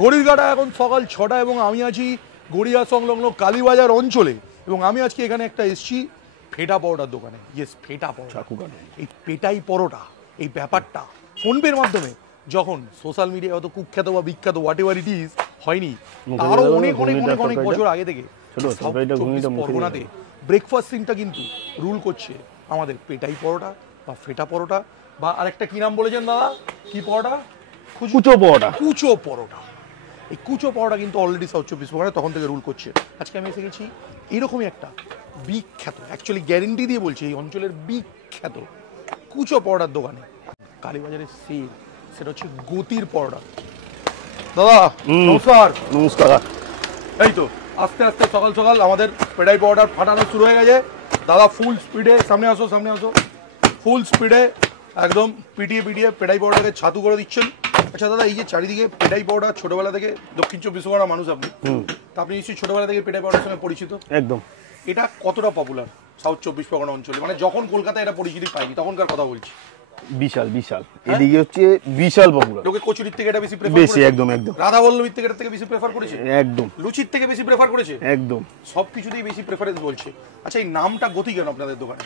ঘড়ির কাঁটা এখন সকাল ৬টা এবং আমি আছি গড়িয়া সংলগ্ন কালীবাজার অঞ্চলে এবং আমি আজকে এখানে একটা এসছি ফেটা পরোটার দোকানে। ইয়েস, ফেটা পরোটা। এই পেটাই পরোটা এই ব্যাপারটা ফোনপের মাধ্যমে যখন সোশ্যাল মিডিয়ায় অত কুখ্যাত বা বিখ্যাত হোয়াট এভার ইট ইজ হয়নি, তারও অনেক অনেক অনেক অনেক বছর আগে থেকে পরগনাতে ব্রেকফাস্ট সিনটা কিন্তু রুল করছে আমাদের পেটাই পরোটা বা ফেটা পরোটা বা আরেকটা কি নাম বলেছেন দাদা? কি পরোটা? কুচো পরোটা। কুচো পরোটা। এই কুচো পরোটা কিন্তু অলরেডি সাউথ চব্বিশ পরগনায় তখন থেকে রুল করছে। আজকে আমি এসে গেছি এরকমই একটা বিখ্যাত, অ্যাকচুয়ালি গ্যারেন্টি দিয়ে বলছি, এই অঞ্চলের বিখ্যাত কুচো পরোটার দোকানে কালীবাজারের সেটা হচ্ছে গতির পরোটা। দাদা নমস্কার। নমস্কার। এই তো আস্তে আস্তে সকাল সকাল আমাদের পেটাই পরোটার ফাটানো শুরু হয়ে গেছে। দাদা ফুল স্পিডে সামনে আসো, সামনে আসো। ফুল স্পিডে একদম পিটিয়ে পিটিয়ে পেটাই পরোটাকে ছাতু করে দিচ্ছেন। আচ্ছা দাদা, এই যে চারিদিকে পেটাই পরোটা ছোটবেলা থেকে দক্ষিণ চব্বিশ পরগনার মানুষ আপনি, তা আপনি নিশ্চয়ই ছোটবেলা থেকে পেটাই পরোটার সঙ্গে পরিচিত। একদম। এটা কতটা পপুলার সাউথ চব্বিশ পরগনা অঞ্চলে? মানে যখন কলকাতায় এটা পরিচিতি পাইনি তখনকার কথা বলছি। বিশাল বিশাল, এদিকে হচ্ছে বিশাল পপুলার। লোকে কচুরির থেকে এটা বেশি প্রেফার বেশি, একদম একদম। রাধা বল্লভীর থেকে এটা থেকে বেশি প্রেফার করেছে, একদম। লুচির থেকে বেশি প্রেফার করেছে, একদম। সবকিছুতেই বেশি প্রেফারেন্স বলছে। আচ্ছা, এই নামটা গতি কেন আপনাদের দোকানে?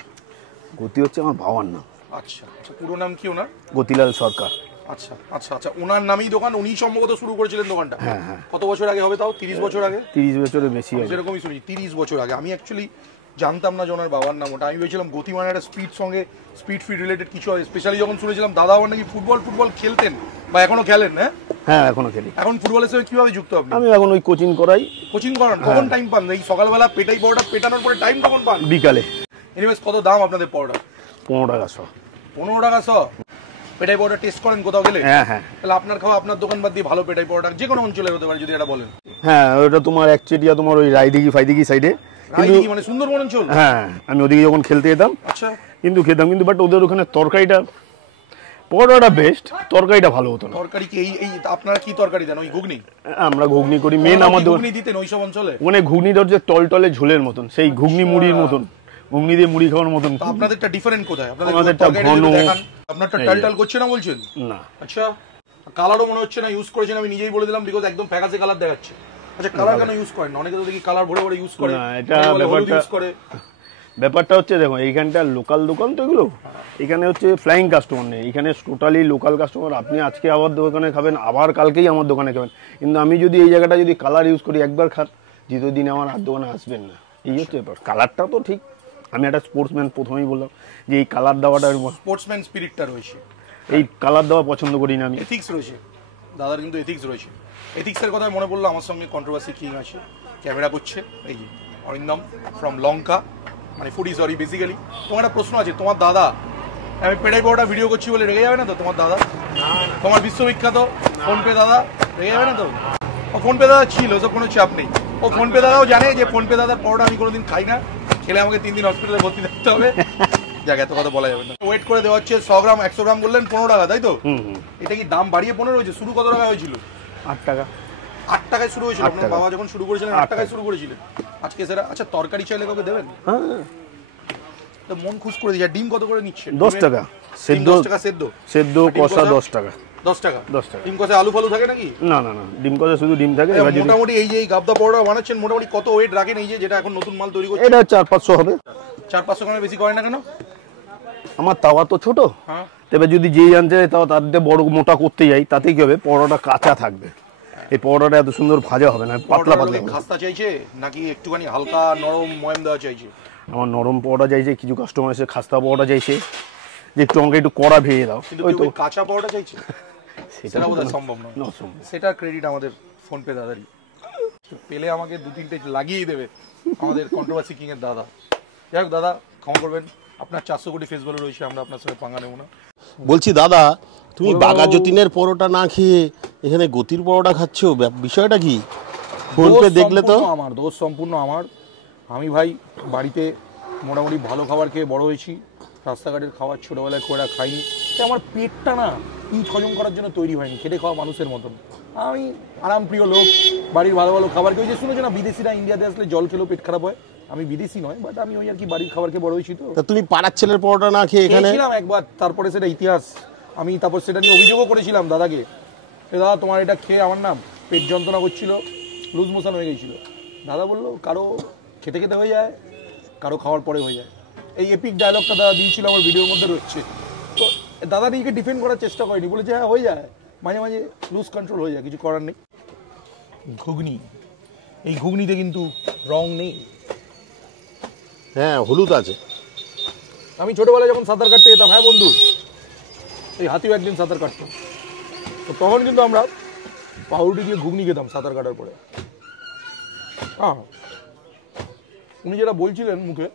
গতি হচ্ছে আমার বাবার নাম। আচ্ছা আচ্ছা, পুরো নাম কি ওনার? গতিলাল সরকার। আচ্ছা আচ্ছা আচ্ছা, ওনার নামই দোকান, উনি সম্ভবত শুরু করেছিলেন দোকানটা। হ্যাঁ হ্যাঁ। কত বছর আগে হবে তাও? 30 বছর আগে। 30 বছরের বেশি হবে, সেরকমই শুনি 30 বছর আগে। আমি অ্যাকচুয়ালি জানতাম না যে ওনার বাবার নাম ওটা। আমি ভেবেছিলাম গতি মানে একটা স্পিড সঙ্গে স্পিড ফিড রিলেটেড কিছু হয়। স্পেশালি যখন শুনেছিলাম দাদা আবার নাকি ফুটবল খেলতেন বা এখনো খেলেন। হ্যাঁ হ্যাঁ, এখনো খেলি। এখন ফুটবলের সঙ্গে কিভাবে যুক্ত আপনি? আমি এখন ওই কোচিং করাই। কোচিং করান? কখন টাইম পান? এই সকালবেলা পেটাই পরোটা পেটানোর পরে টাইম কখন পান? বিকালে। এনিওয়েজ, কত দাম আপনাদের পরোটা? 15 টাকা 100। 15 টাকা 100? পেটাই পরোটা টেস্ট করেন কোথাও গেলে? হ্যাঁ হ্যাঁ। তাহলে আপনার খাওয়া আপনার দোকান বাদ দিয়ে ভালো পেটাই পরোটা যে কোনো অঞ্চলের হতে পারে যদি এটা বলেন। হ্যাঁ, ওটা তোমার একচেটিয়া, তোমার ওই রায়দিঘি ফাইদিঘি সাইডে। রায়দিঘি মানে সুন্দরবন অঞ্চল? হ্যাঁ, আমি ওদিকে যখন খেলতে যেতাম আচ্ছা কিন্তু খেতাম, কিন্তু বাট ওদের ওখানে তরকারিটা পরোটাটা বেস্ট, তরকারিটা ভালো হতো না। তরকারি কি এই আপনারা কি তরকারি দেন? ওই ঘুগনি? আমরা ঘুগনি করি মেন। আমাদের ঘুগনি দিতেন ওইসব অঞ্চলে? মানে ঘুগনিটা হচ্ছে টলটলে ঝোলের মতন, সেই ঘুগনি মুড়ির মতন, ঘুগনি দিয়ে মুড়ি খাওয়ার মতন। আপনাদেরটা ডিফারেন্ট কোথায়? আমাদেরটা ঘন। আপনারটা টালটাল করছে না বলছেন? না। আচ্ছা, কালারও মনে হচ্ছে না ইউজ করেছেন, আমি নিজেই বলে দিলাম, বিকজ একদম ফ্যাকাসে কালার দেখাচ্ছে। আচ্ছা, কালার কেন ইউজ করেন? অনেকে তো দেখি কালার ভরে ভরে ইউজ করে। না, এটা ব্যাপারটা হচ্ছে, দেখো এইখানটা লোকাল দোকান তো এগুলো, এখানে হচ্ছে ফ্লাইং কাস্টমার নেই, এখানে টোটালি লোকাল কাস্টমার। আপনি আজকে আবার দোকানে খাবেন, আবার কালকেই আমার দোকানে খাবেন, কিন্তু আমি যদি এই জায়গাটা যদি কালার ইউজ করি একবার খান, দ্বিতীয় দিন আমার আর দোকানে আসবেন না। এই হচ্ছে ব্যাপার। কালারটা তো ঠিক, আমি একটা স্পোর্টসম্যান, প্রথমেই বললাম যে এই কালার দেওয়াটা, স্পোর্টসম্যান স্পিরিটটা রয়েছে, এই কালার দেওয়া পছন্দ করি না আমি। এথিক্স রয়েছে দাদার, কিন্তু এথিক্স রয়েছে। এথিক্সের কথা মনে পড়লো, আমার সঙ্গে কন্ট্রোভার্সি কিং আছে, ক্যামেরা করছে, এই যে অরিন্দম ফ্রম লঙ্কা, মানে ফুডি সরি বেসিক্যালি। তোমার একটা প্রশ্ন আছে, তোমার দাদা, আমি পেটাই পরোটা ভিডিও করছি বলে রেগে যাবে না তো তোমার দাদা? তোমার বিশ্ববিখ্যাত ফোনপে দাদা রেগে যাবে না তো? ও ফোনপে দাদা ছিল, ওসব কোনো চাপ নেই। ও ফোনপে দাদাও জানে যে ফোনপে দাদার পরোটা আমি কোনোদিন খাই না, খেলে আমাকে 3 দিন হসপিটালে ভর্তি থাকতে হবে। যাক, এত কথা বলা যাবে না। ওয়েট করে দেওয়া হচ্ছে 100 গ্রাম, 100 গ্রাম বললেন 15 টাকা, তাই তো? এটা কি দাম বাড়িয়ে 15 হয়েছে? শুরু কত টাকা হয়েছিল? 8 টাকা। 8 টাকায় শুরু হয়েছিল? আপনার বাবা যখন শুরু করেছিলেন 8 টাকায় শুরু করেছিলেন, আজকে সেটা। আচ্ছা, তরকারি চাইলে কাউকে দেবেন? হ্যাঁ, তো মন খুশ করে দিচ্ছে। ডিম কত করে নিচ্ছেন? 10 টাকা সেদ্ধ। 10 টাকা সেদ্ধ? সেদ্ধ কষা 10 টাকা। 10 টাকা? 10 টাকা। ডিম কষে আলু ফালু থাকে নাকি? না না না, ডিম কষে শুধু ডিম থাকে। মোটামুটি এই যে গাবদা পরোটা বানাচ্ছেন, মোটামুটি কত ওয়েট রাখেন? এই যে যেটা এখন নতুন মাল তৈরি করছেন, এটা 400-500 হবে। 400-500 গ্রামের বেশি করে না কেন? আমার তাওয়া তো ছোট, তবে যদি যেই আনতে তাও তার দিয়ে বড় মোটা করতে যাই, তাতে কি হবে, পরোটা কাঁচা থাকবে। এই পরোটাটা এত সুন্দর ভাজা হবে না, পাতলা পাতলা। খাস্তা চাইছে নাকি একটুখানি হালকা নরম ময়ম দেওয়া চাইছে? আমার নরম পরোটা চাইছে, কিছু কাস্টমার এসে খাস্তা পরোটা চাইছে যে একটু আমাকে একটু কড়া ভেজে দাও। ওই তো কাঁচা পরোটা চাইছে, সেটা বোধহয় সম্ভব নয়। সেটা ক্রেডিট আমাদের ফোনপে দাদারই, পেলে আমাকে 2-3টে লাগিয়েই দেবে আমাদের কন্ট্রোভার্সি কিং এর দাদা। যাই হোক দাদা, ক্ষমা করবেন, আপনার 400 কোটি ফেস ভ্যালু রয়েছে, আমরা আপনার সঙ্গে পাঙ্গা নেব না। বলছি দাদা, তুমি বাঘা যতীনের পরোটা না খেয়ে এখানে গতির পরোটা খাচ্ছ, বিষয়টা কি? ফোনপে দেখলে তো। আমার দোষ সম্পূর্ণ আমার। আমি ভাই বাড়িতে মোটামুটি ভালো খাবার খেয়ে বড় হয়েছি, রাস্তাঘাটের খাবার ছোটোবেলায় করে খাইনি, তাই আমার পেটটা না ইট হজম করার জন্য তৈরি হয়নি খেটে খাওয়া মানুষের মতন। আমি আরামপ্রিয় লোক, বাড়ির ভালো ভালো খাবার খেয়ে। যে শুনেছো না বিদেশিরা ইন্ডিয়াতে আসলে জল খেলেও পেট খারাপ হয়? আমি বিদেশি নয়, বাট আমি ওই আর কি বাড়ির খাবার খেয়ে বড় হয়েছি। তো তুমি পাড়ার ছেলের পরোটা না খেয়ে এখানে ছিলাম একবার, তারপরে সেটা ইতিহাস। আমি তারপর সেটা নিয়ে অভিযোগও করেছিলাম দাদাকে, দাদা তোমার এটা খেয়ে আমার না পেট যন্ত্রণা করছিল, লুজ মোশন হয়ে গেছিল। দাদা বললো কারো খেতে খেতে হয়ে যায়, কারো খাওয়ার পরে হয়ে যায়। এই এপিক ডায়লগটা দাদা দিয়েছিল আমার ভিডিওর মধ্যে রয়েছে। তো দাদা নিজেকে ডিফেন্ড করার চেষ্টা করেনি, বলেছে হ্যাঁ হয়ে যায়, মাঝে মাঝে লুজ কন্ট্রোল হয়ে যায়, কিছু করার নেই। ঘুগনি, এই ঘুগনিতে কিন্তু রং নেই। হ্যাঁ হলুদ আছে। আমি ছোটবেলায় যখন সাঁতার কাটতে যেতাম, হ্যাঁ বন্ধু, এই হাতিও একদিন সাঁতার কাটতাম, তো তখন কিন্তু আমরা পাউরুটি দিয়ে ঘুগনি খেতাম সাঁতার কাটার পরে। হ্যাঁ, উনি যেটা বলছিলেন মুখে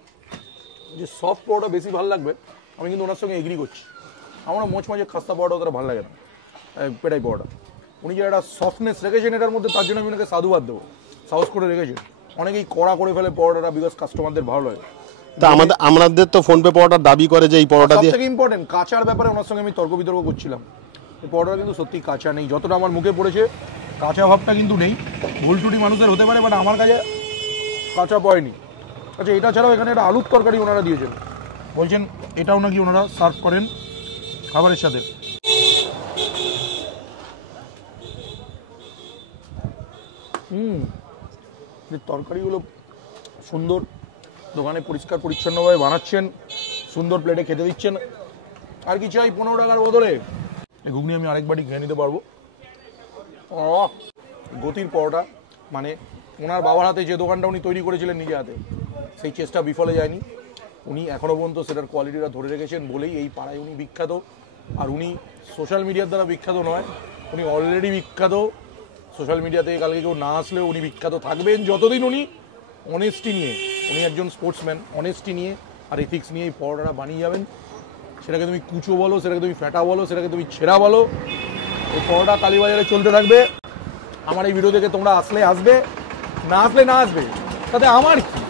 যে সফট পাউডার বেশি ভালো লাগবে, আমি কিন্তু ওনার সঙ্গে এগ্রি করছি। আমার মোচ মাঝে খাস্তা পাউডার অতটা ভালো লাগে না, পেটাই পাউডার। উনি যে একটা সফটনেস রেখেছেন এটার মধ্যে, তার জন্য আমি ওনাকে সাধুবাদ দেবো, সাহস করে রেখেছেন। অনেকেই কড়া করে ফেলে পাউডারটা, বিকজ কাস্টমারদের ভালো লাগে। তা আমাদের তো ফোনপে পাউডার দাবি করে যে এই পাউডারটা দিয়ে, সবথেকে ইম্পর্টেন্ট কাঁচার ব্যাপারে ওনার সঙ্গে আমি তর্ক বিতর্ক করছিলাম। এই পাউডার কিন্তু সত্যি কাঁচা নেই, যতটা আমার মুখে পড়েছে কাঁচা ভাবটা কিন্তু নেই। ভুল ত্রুটি মানুষের হতে পারে, বাট আমার কাছে কাঁচা পড়েনি। আচ্ছা, এটা ছাড়াও এখানে একটা আলুর তরকারি ওনারা দিয়েছেন, বলছেন এটাও নাকি ওনারা সার্ভ করেন খাবারের সাথে। তরকারিগুলো সুন্দর, দোকানে পরিষ্কার পরিচ্ছন্নভাবে বানাচ্ছেন, সুন্দর প্লেটে খেতে দিচ্ছেন। আর কি চাই 15 টাকার বদলে? এই ঘুগনি আমি আরেকবারই খেয়ে নিতে পারবো। গতির পরোটা, মানে ওনার বাবার হাতে যে দোকানটা উনি তৈরি করেছিলেন নিজে হাতে, সেই চেষ্টা বিফলে যায়নি। উনি এখনও পর্যন্ত সেটার কোয়ালিটিটা ধরে রেখেছেন বলেই এই পাড়ায় উনি বিখ্যাত। আর উনি সোশ্যাল মিডিয়ার দ্বারা বিখ্যাত নয়, উনি অলরেডি বিখ্যাত। সোশ্যাল মিডিয়া থেকে কালকে কেউ না আসলেও উনি বিখ্যাত থাকবেন যতদিন উনি অনেস্টি নিয়ে, উনি একজন স্পোর্টসম্যান, অনেস্টি নিয়ে আর এথিক্স নিয়ে এই পরোটাটা বানিয়ে যাবেন। সেটাকে তুমি কুচো বলো, সেটাকে তুমি ফ্যাটা বলো, সেটাকে তুমি ছেঁড়া বলো, এই পরোটা কালীবাজারে চলতে থাকবে। আমার এই ভিডিও দেখে তোমরা আসলে আসবে, না আসলে না আসবে, তাতে আমার কি?